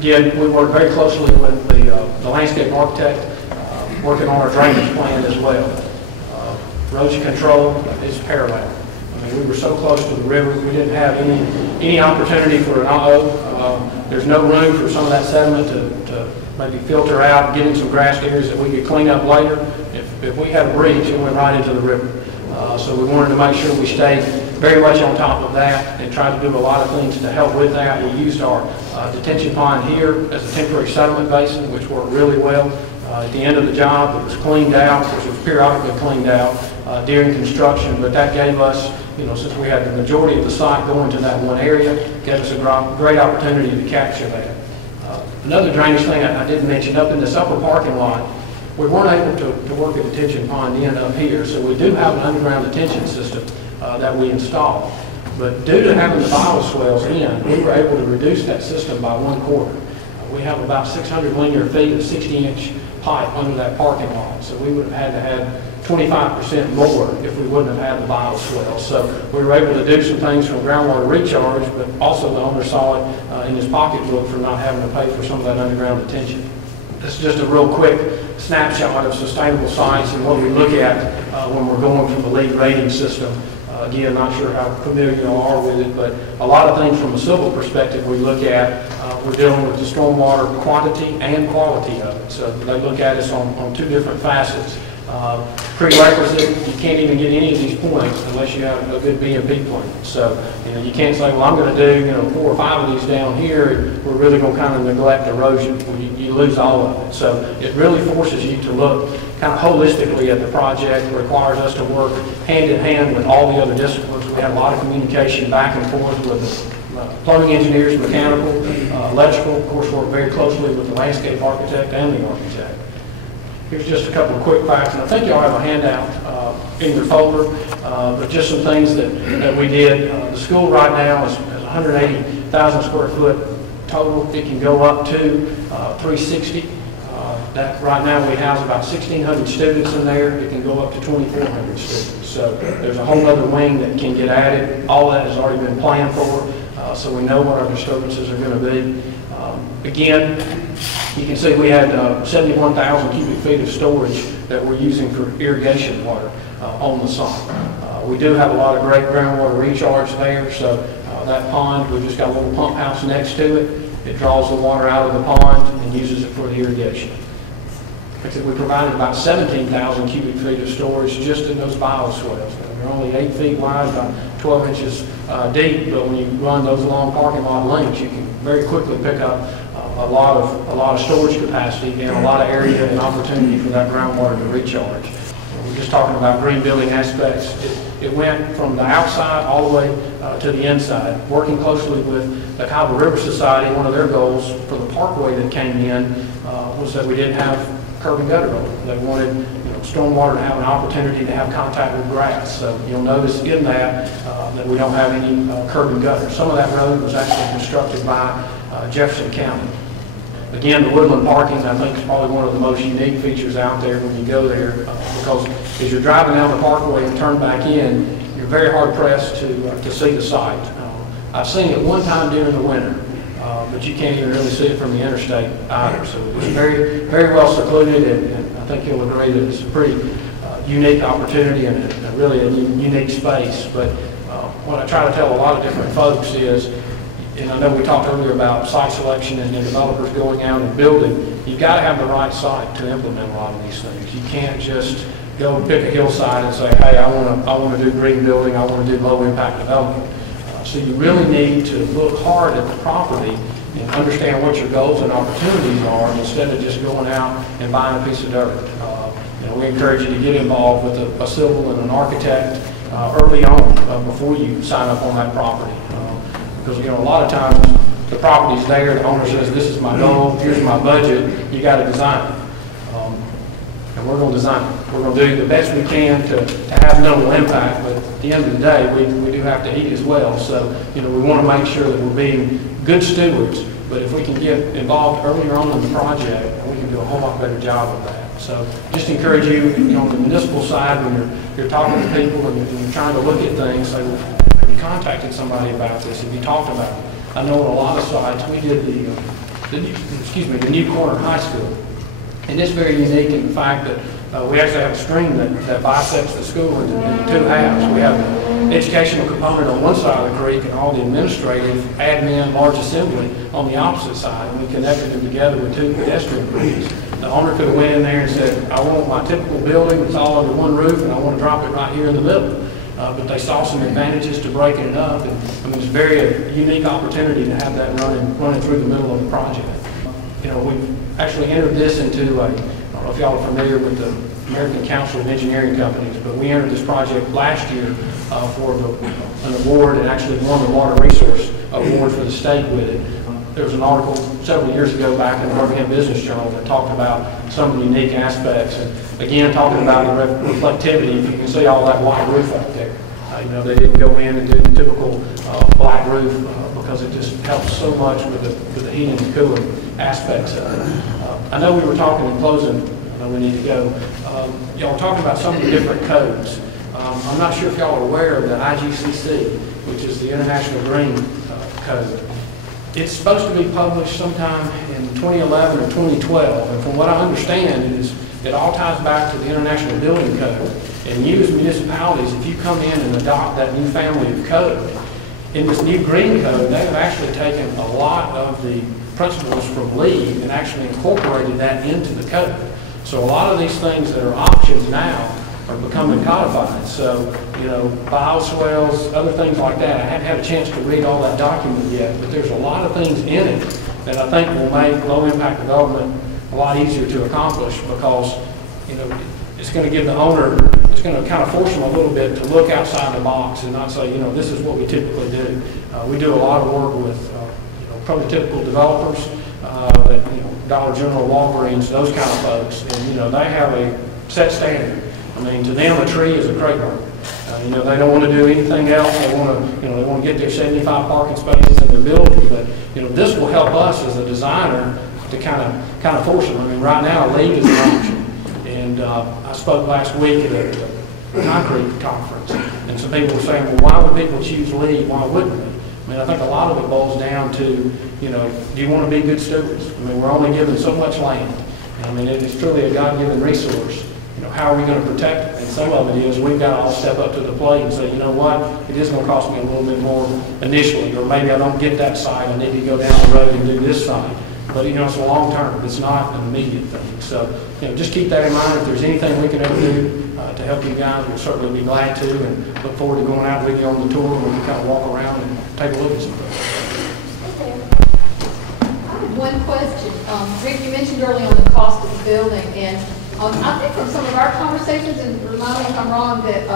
Again, we work very closely with the landscape architect, working on our drainage plan as well. Erosion control is paramount. I mean, we were so close to the river, we didn't have any opportunity for an there's no room for some of that sediment to maybe filter out and get in some grassed areas that we could clean up later. If we had a breach, it went right into the river. So we wanted to make sure we stayed very much on top of that and tried to do a lot of things to help with that. We used our detention pond here as a temporary settlement basin, which worked really well. At the end of the job, it was cleaned out, which was periodically cleaned out during construction, but that gave us, since we had the majority of the site going to that one area, gave us a great opportunity to capture that. Another drainage thing I didn't mention, up in this upper parking lot, we weren't able to work a detention pond in up here, so we do have an underground detention system that we installed. But due to having the bioswales in, we were able to reduce that system by 1/4. We have about 600 linear feet of 60-inch pipe under that parking lot, so we would have had to have 25% more if we wouldn't have had the bioswale. So we were able to do some things from groundwater recharge, but also the owner saw it in his pocketbook for not having to pay for some of that underground detention. This is just a real quick snapshot of sustainable sites and what we look at when we're going from the LEED rating system. Again, not sure how familiar you all are with it, but a lot of things from a civil perspective we look at. We're dealing with the stormwater quantity and quality of it. So they look at us on two different facets. Prerequisite, you can't even get any of these points unless you have a good BMP plan. So you can't say, well, I'm going to do 4 or 5 of these down here. We're really going to kind of neglect erosion. Well, you lose all of it. So it really forces you to look kind of holistically at the project. It requires us to work hand in hand with all the other disciplines. We have a lot of communication back and forth with the plumbing engineers, mechanical, electrical. Of course, work very closely with the landscape architect and the architect. Here's just a couple of quick facts, and I think y'all have a handout in your folder, but just some things that we did. The school right now is 180,000 square foot total. It can go up to 360. That right now we house about 1,600 students in there. It can go up to 2,400 students. So there's a whole other wing that can get added. All that has already been planned for, so we know what our disturbances are going to be. Again, you can see we had 71,000 cubic feet of storage that we're using for irrigation water on the site. We do have a lot of great groundwater recharge there, so that pond, we've just got a little pump house next to it. It draws the water out of the pond and uses it for the irrigation. Like I said, we provided about 17,000 cubic feet of storage just in those bioswales. They're only 8 feet wide, about 12 inches deep, but when you run those long parking lot lengths, you can very quickly pick up a lot of storage capacity and a lot of area and opportunity for that groundwater to recharge. We're just talking about green building aspects. It went from the outside all the way to the inside. Working closely with the Kaiba River Society, one of their goals for the parkway that came in was that we didn't have curb and gutter over. They wanted stormwater to have an opportunity to have contact with grass. So you'll notice in that that we don't have any curb and gutter. Some of that road was actually constructed by Jefferson County. Again, the woodland parking, I think, is probably one of the most unique features out there when you go there, because as you're driving down the parkway and turn back in, you're very hard pressed to see the site. I've seen it one time during the winter, but you can't even really see it from the interstate either. So it was very, very well secluded, and I think you'll agree that it's a pretty unique opportunity and really a unique space. But what I try to tell a lot of different folks is, and I know we talked earlier about site selection and developers going out and building, you've got to have the right site to implement a lot of these things. You can't just go pick a hillside and say, hey, I want to do green building, I want to do low impact development. So you really need to look hard at the property and understand what your goals and opportunities are instead of just going out and buying a piece of dirt. We encourage you to get involved with a civil and an architect early on before you sign up on that property. Because a lot of times the property's there, the owner says, this is my goal, here's my budget, you got to design it. And we're going to design it. We're going to do the best we can to have minimal impact, but at the end of the day, we do have to eat as well. So, we want to make sure that we're being good stewards, but if we can get involved earlier on in the project, we can do a whole lot better job of that. So just encourage you, on the municipal side, when you're talking to people and you're trying to look at things, say, well, have you contacted somebody about this? Have you talked about it? I know on a lot of sites, we did the new corner high school. And it's very unique in the fact that we actually have a stream that bisects the school into two halves. We have the educational component on one side of the creek and all the administrative, admin, large assembly on the opposite side. And we connected them together with two pedestrian bridges. The owner could have went in there and said, I want my typical building, it's all under one roof, and I want to drop it right here in the middle. But they saw some advantages to breaking it up. And I mean, it's a very unique opportunity to have that running through the middle of the project. You know, we've actually entered this into I don't know if y'all are familiar with the American Council of Engineering Companies, but we entered this project last year for an award and actually won the Water Resource Award for the state with it. There was an article several years ago back in the Birmingham Business Journal that talked about some of the unique aspects. And again, talking about the reflectivity, you can see all that white roof out there. You know, they didn't go in and do the typical black roof because it just helps so much with the heating and cooling aspects of it. I know we were talking in closing, I know we need to go, y'all were talking about some of the different codes. I'm not sure if y'all are aware of the IGCC, which is the International Green Code. It's supposed to be published sometime in 2011 or 2012, and from what I understand is it all ties back to the International Building Code. And you as municipalities, if you come in and adopt that new family of code, in this new green code, they have actually taken a lot of the principles from LEED and actually incorporated that into the code. So a lot of these things that are options now are becoming codified. So, you know, bioswales, other things like that. I haven't had a chance to read all that document yet, but there's a lot of things in it that I think will make low-impact development a lot easier to accomplish because, you know, it's going to give the owner, it's going to kind of force them a little bit to look outside the box and not say, you know, this is what we typically do. We do a lot of work with, you know, prototypical developers, that, you know, Dollar General, Walgreens, those kind of folks, and, you know, they have a set standard. I mean, to them, a tree is a crate burner. You know, they don't want to do anything else. They want to, you know, they want to get their 75 parking spaces in their building. But, you know, this will help us as a designer to kind of force them. I mean, right now, LEED is an option. And I spoke last week at a concrete conference, and some people were saying, well, why would people choose LEED? Why wouldn't they? I mean, I think a lot of it boils down to, you know, do you want to be good stewards? I mean, we're only given so much land. I mean, it is truly a God-given resource. You know, how are we going to protect it? And some of it is we've got to all step up to the plate and say, you know what, it is going to cost me a little bit more initially, or maybe I don't get that site, I need to go down the road and do this site. But, you know, it's a long term. It's not an immediate thing. So, you know, just keep that in mind. If there's anything we can ever do to help you guys, we'll certainly be glad to, and look forward to going out with you on the tour where we can kind of walk around and take a look at some things. Okay. I have one question. Rick, you mentioned earlier on the cost of the building, and I think from some of our conversations, and remind me if I'm wrong, that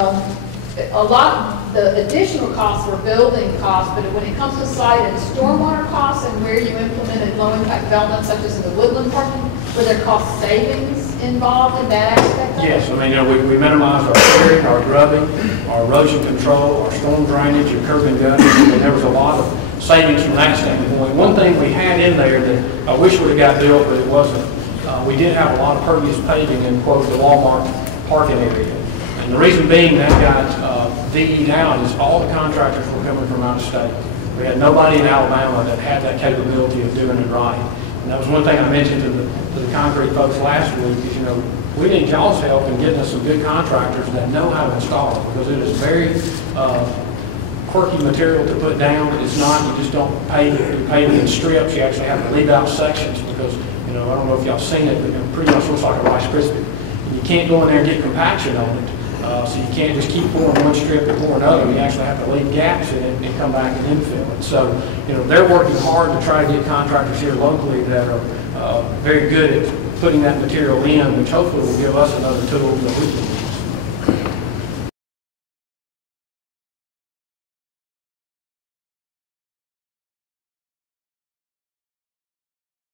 a lot of the additional costs are building costs, but when it comes to site and stormwater costs and where you implemented low-impact development, such as in the woodland parking, were there cost savings involved in that aspect? Yes, I mean, you know, we minimize our clearing, our grubbing, our erosion control, our storm drainage, and curb and gutters. I mean, there was a lot of savings from that standpoint. One thing we had in there that I wish would have got built, but it wasn't, we did have a lot of pervious paving in, quote, the Walmart parking area. And the reason being that got VE'd out is all the contractors were coming from out of state. We had nobody in Alabama that had that capability of doing it right. And that was one thing I mentioned to the concrete folks last week is, you know, we need y'all's help in getting us some good contractors that know how to install it, because it is very quirky material to put down. It's not, you just don't pave it. You pave it in strips. You actually have to leave out sections because, you know, I don't know if y'all seen it, but it pretty much looks like a Rice Krispie. And you can't go in there and get compaction on it. So you can't just keep pouring one strip and pour another. You actually have to leave gaps in it and come back and infill it. So, you know, they're working hard to try to get contractors here locally that are very good at putting that material in, which hopefully will give us another tool that we can use.